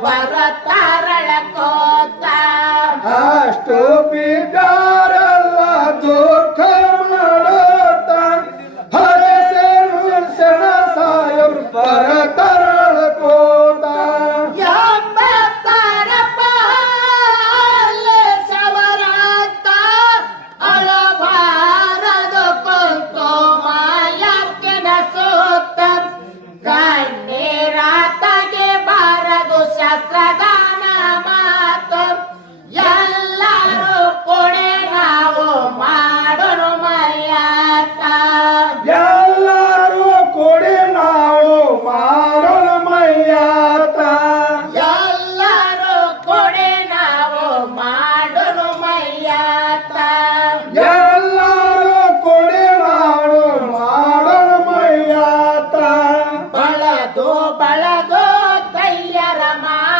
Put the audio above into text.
ಬರತಾರಳಕೋತ ಅಷ್ಟು ಬಿದ್ದಾರಲ್ಲ ದುಃಖ ಮಾಡೋತ ಹರಿಸೇನು ಸೆಣ ಸಾಯರು ಬರತಾರಳಕೋತ ಎಂಬತ್ತರ ಪಾಲ ಸವರಾತ ಅಳಬಾರದ ಕೊಂತೋ ಮಾಯಕ್ಕನ ಸೋತ ಕಣ್ಣೀರಾತಗೆ ಬಾರದು ಶಾಸ್ತ್ರದಾನ ಮಾತ ಎಲ್ಲರೂ ಕೊಡೆ ನಾವು ಮಾಡೋಣ ಮರ್ಯಾತ ಎಲ್ಲರೂ ಕೊಡಿ ನಾವು ಮಾಡೋಣ ಮಯ್ಯಾತ ಎಲ್ಲರೂ ಕೊಡೆ ನಾವು ಮಾಡೋಣ ಮರ್ಯಾತ ಎಲ್ಲರೂ ಕೊಡಿ ನಾವು ಮಾಡೋಣ ಮಯ್ಯಾತ ಬಳದು ಬಳದು ತಯ್ಯರ